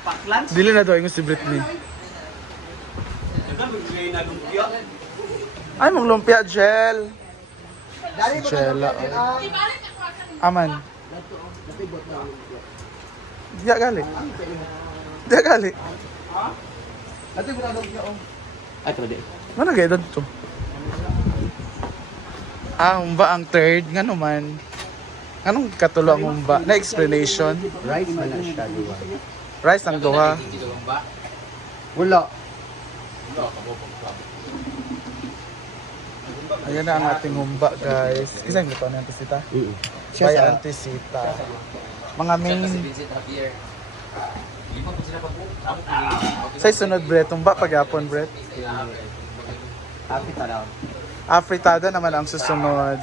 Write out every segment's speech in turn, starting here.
Paklan? Dili na daw yung si Britney. Ay, mong lumpia gel. Si Jella. Aman. Diya gali. Diya gali. Ay, pwede. Ano gaya to? Humba ang third. Nga naman. Anong katulo ang humba? Na explanation? Rice man na siya, diba? Rice ang duha. Wala. Ayan na ang ating humba, guys. Isang lupa na antisita? By antisita. Mga main... Sa sunod, Brett. Humba pagyapon, Brett. Happy pa daw. Afritada naman ang susunod.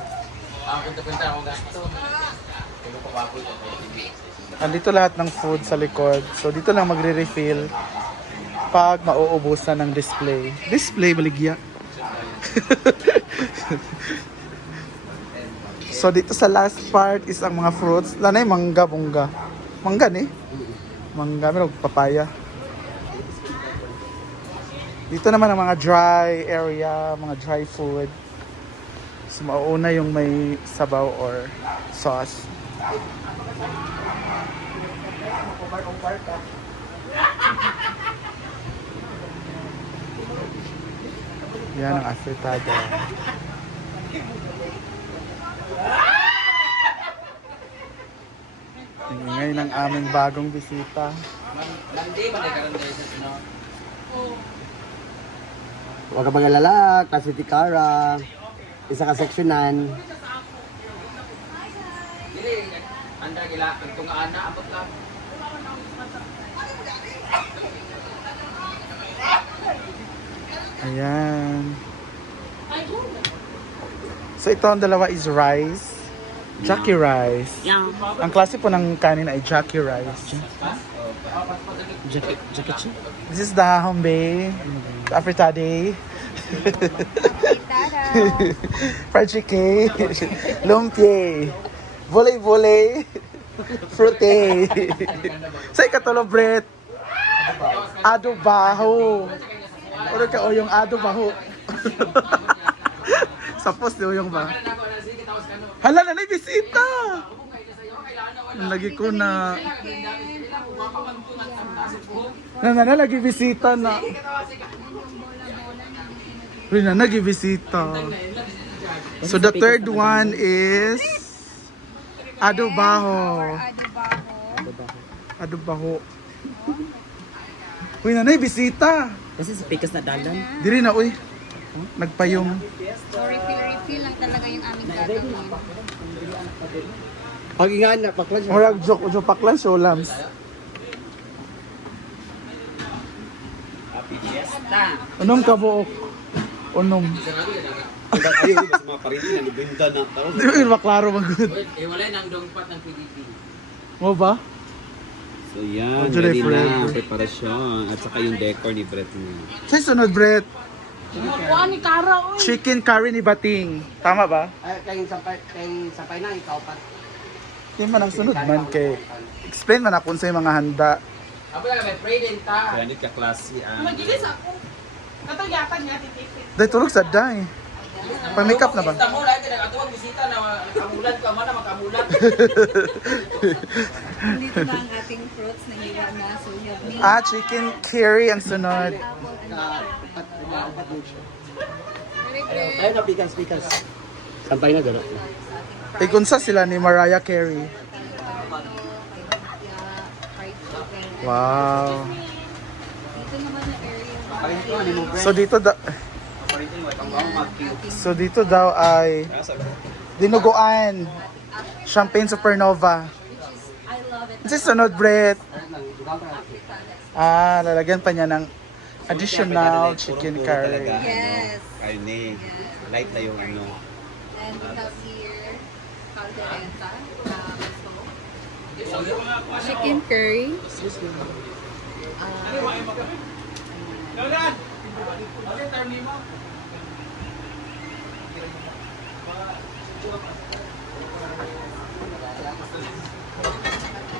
Andito lahat ng food sa likod. So dito lang magre-refill pag mauubusan ng display. Display, baligya. So dito sa last part is ang mga fruits. Lanay, mangga, bungga. Mangga ni? Mangga, meron papaya. Dito naman ang mga dry area, mga dry food. So mauuna yung may sabaw or sauce. Yan ang afritada. Ingay ng aming bagong bisita. Huwag ka mag-alala, kasi si Cara. Isa ka seksyonan. Anda gila, kung ana abot lang. Ayan. So ito ang dalawa is rice. Jackie rice. Ang klase po ng kanin ay Jackie rice. Jacket siya? This is the Humbe, Afritade, fried chicken, lumpia, volay, fruite. Say katulo, Brett. Adobaho. Ano ka o yung adobaho? Sa post di yung ba? Hala na bisita. Lagi ko na. Lagi bisita na. Lagi bisita. So the third one is adobaho. Adobaho. Uy, nanay, bisita. Kasi sa pikas na dalan. Diri na, uy. Nagpayong. So, refill lang talaga yung aming gagawin. Pag ingaan na, paklan siya. Murag joke, paklan siya, Lams. Anong kabuok? Unom. Ayun, mas mga parinti na lubinda na tao. Di ba yun maklaro mag-good? Wala nang dongpat ng PDP. Mo ba? So yan, July ready forever. na, preparasyon. At saka yung decor ni Brett niya. Sa sunod, Brett. Kuha ni Kara, oy. Chicken curry ni Bating. Tama ba? Ay, kay sampay na, ikaw pa. Yung man ang sunod man kay... Explain man ako sa mga handa. Abo lang, may pray din ta. Kaya nito ka-classy ang... Magilis ako. Natagyakan niya, titipid. Dahil tulog sa day. Pang-makeup na ba? Bisita mo, lahat ka nagatuwang bisita na makamulan ka, mana makamulan. Dito na ang ating fruits na hiwa na. So, yummy. Chicken curry ang sunod. Ay, na, pikas. Sampay na, gano'n. Ikunsa sila ni Mariah Carey. Wow. Dito naman na area. So dito daw ay dinuguan. Champagne Supernova. I love it. This is sunod, Brett. Lalagyan pa niya ng additional chicken curry. Yes. Karne. Light na yung ano. And we have here caldereta. Chicken curry.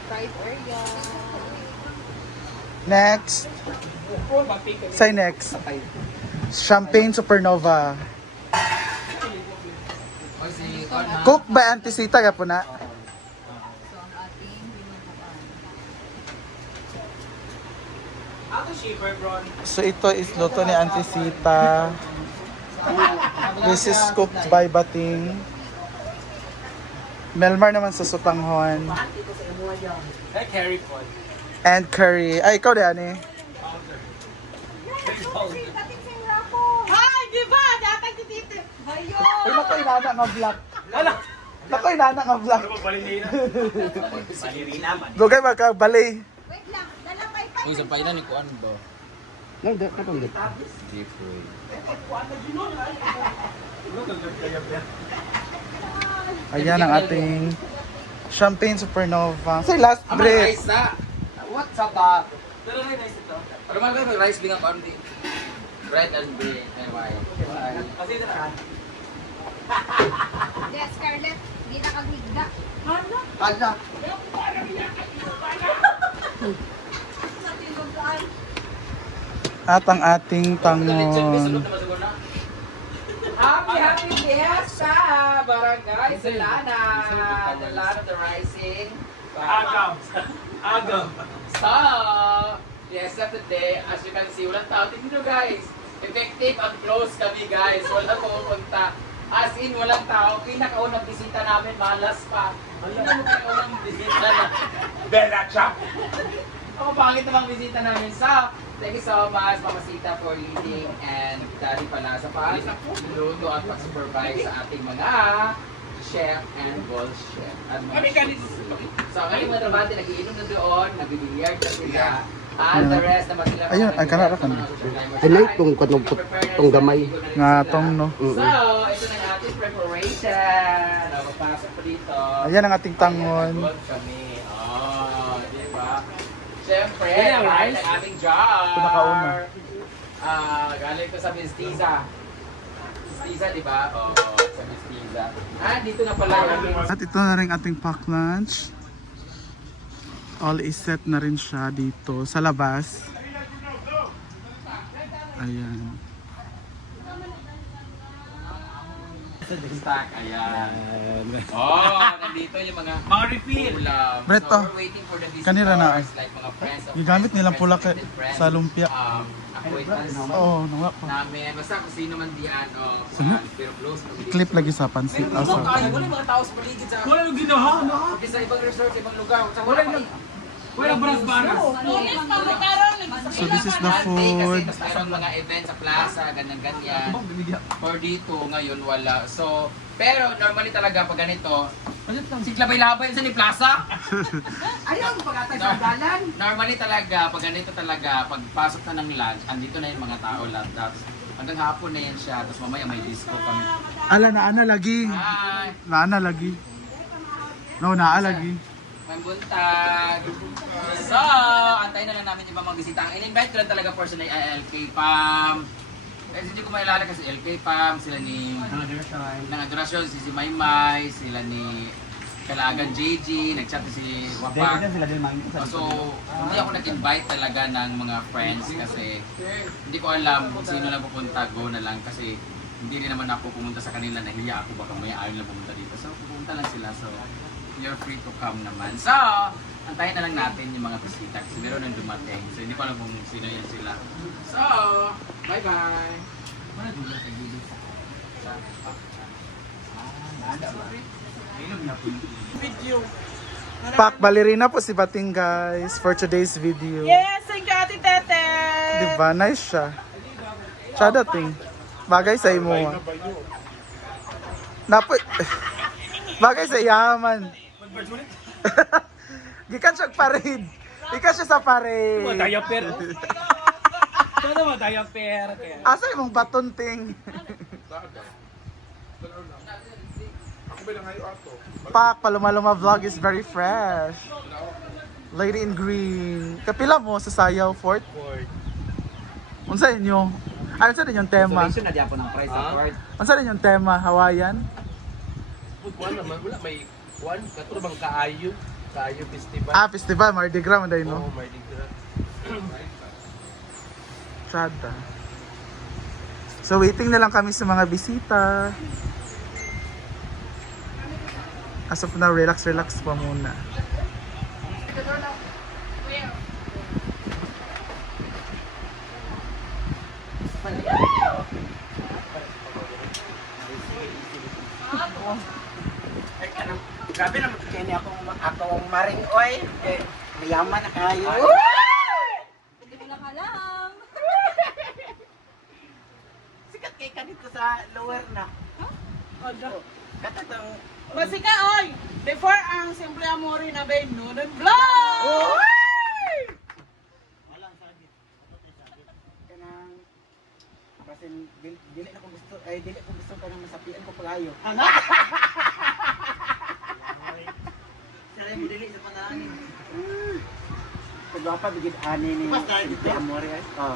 Fried area. Next. Say next. Champagne Supernova. Cook by Auntie Sita ka po na? So, ang ating binubuan. Ako shipper, bro. So ito is luto ni Auntie Sita. This is cooked by Bating. Melmar naman sa Sutanghon. Ay, carry po. And curry. Ay, ikaw din, ani. Hi, di ba? Dapat dito. Bayo! Ay, naku, inana nga vlog. Naku, inana nga vlog. Dugay magkabalay. Wait lang, dala pa ipa. Uy, sampay na ni Kuan ba? No, katong dito. Ayan ang ating Champagne Supernova. Say last break. Rice na. What's up, ba? Pero rice ito. Pero magkano rice bingang Kuan di? Red and green. Ay, white. Kasi ito na. Hindi, Scarlett, hindi na kagigda. Ano? Kala. At ang ating tangon. Happy Fiesta! Barangay Solana! The land of the rising. Agam! So, Fiesta today, as you can see, walang tao. Tingnan nyo guys, effective and close kami guys. Walang pupunta. As in, walang tao. Pinakaunang bisita namin, malas pa. Tingnan mo pinakaunang bisita na. Bella Chap! Oh, bakit namang bisita namin? So, thank you so much, Mama Sita, for leading and Daddy pala sa pag-luto at pag-supervise sa ating mga chef and boss chef. At mga so, ang ating mga trabante, nagiinom na doon, nagbibilyard na sila. At the rest naman sila. Ayun, ay, kanara ka na. Tinay tong gamay. Nga tong, no? So, ito na yung ating preparation. Papasok po dito. Ayan ang ating tangon. Nag-vlog kami. Oh, di ba? Siyempre, kahit ang ating jar. Ito nakauna. Galing ko sa Miss Tiza. Miss Tiza, di ba? Oo, sa Miss Tiza. Dito na pala yung At ito na rin ating pack lunch. All is set na rin siya dito sa labas. Ayan. stock. Ayan. Oh, nandito yung mga refill. Ulam. Brett, So, oh. we're waiting for the visitors, Kanila na. like mga friends of Gigamit friends, nilang pula friends of friends, sa lumpia. acquaintance Oo, nangwa pa. namin. Basta kung sino man diyan, Sino? pero close. Clip lagi sa pansit. Pero dito Asa. tayo, wala yung mga tao sa paligid sa... Wala yung ginawa, no? Kasi sa ibang resort, ibang lugar. Sa wala yung... Wala baras-baras. So this is the Kasi food. tapos mayroong mga event sa plaza, ganyan-ganyan. For dito, ngayon wala. So, pero normally talaga pag ganito, siglabay-labay sa ni plaza. Ayaw, pag-atay sa dalan. Normally talaga, pag ganito talaga, pagpasok na ng lunch, andito na yung mga tao lahat. Tapos hanggang hapon na yan siya, tapos mamaya may disco kami. Ala, naana lagi. Hi! Naana lagi. No, naa lagi. May buntag. So, antayin na lang namin yung mga bisita. Ang in-invite ko lang talaga person ay LK Pam. Kasi hindi ko mailala kasi LK Pam, sila ni ng Adorasyon, si Maymay, sila ni Kalagan JG, nag-chat si Wapak. So, hindi ako nag-invite talaga ng mga friends kasi hindi ko alam kung sino lang pupunta, go na lang kasi hindi rin naman ako pumunta sa kanila, nahiya ako baka may ayaw lang pumunta dito. So, pupunta lang sila. So, you're free to come naman. So, antayin na lang natin yung mga bisita kasi meron nang dumating. So, hindi ko alam kung sino yan sila. So, bye-bye! Pak ballerina po si Bating guys for today's video. Yes, thank you, Ate Tete. Diba? Nice siya. Siya dating. Bagay sa imo. Napo. Bagay sa yaman. Gikan siya parade. Gikan siya sa parade. per. Ano mo tayo per? Asa imong baton ting? Pak, Paluma-Luma vlog is very fresh. Lady in green. Kapila mo sa Sayaw Fort? Unsa inyo? Ano sa inyong tema? na di ako ng price award. Unsa inyong tema? Hawaiian? Kuan naman, wala may kuan, katulad bang kaayo festival. Ah, festival, Mardi Gras man dayon Oo, no. may digra. Chada. So waiting na lang kami sa mga bisita. As of now, relax pa muna. Grabe naman kaya niya akong maring oy. Mayaman na kayo. Hindi ko lang alam. Sikat kay kanito sa lower na. Katatang Masika, oy! Before ang Simple Amore na ba nun vlog! kanang basin dili na ko gusto ay dili ko gusto kanang masapian ko pagayo. Sare mo dili sa panahon. Pagwapa bigid ani ni Simple Amore ay. Oh.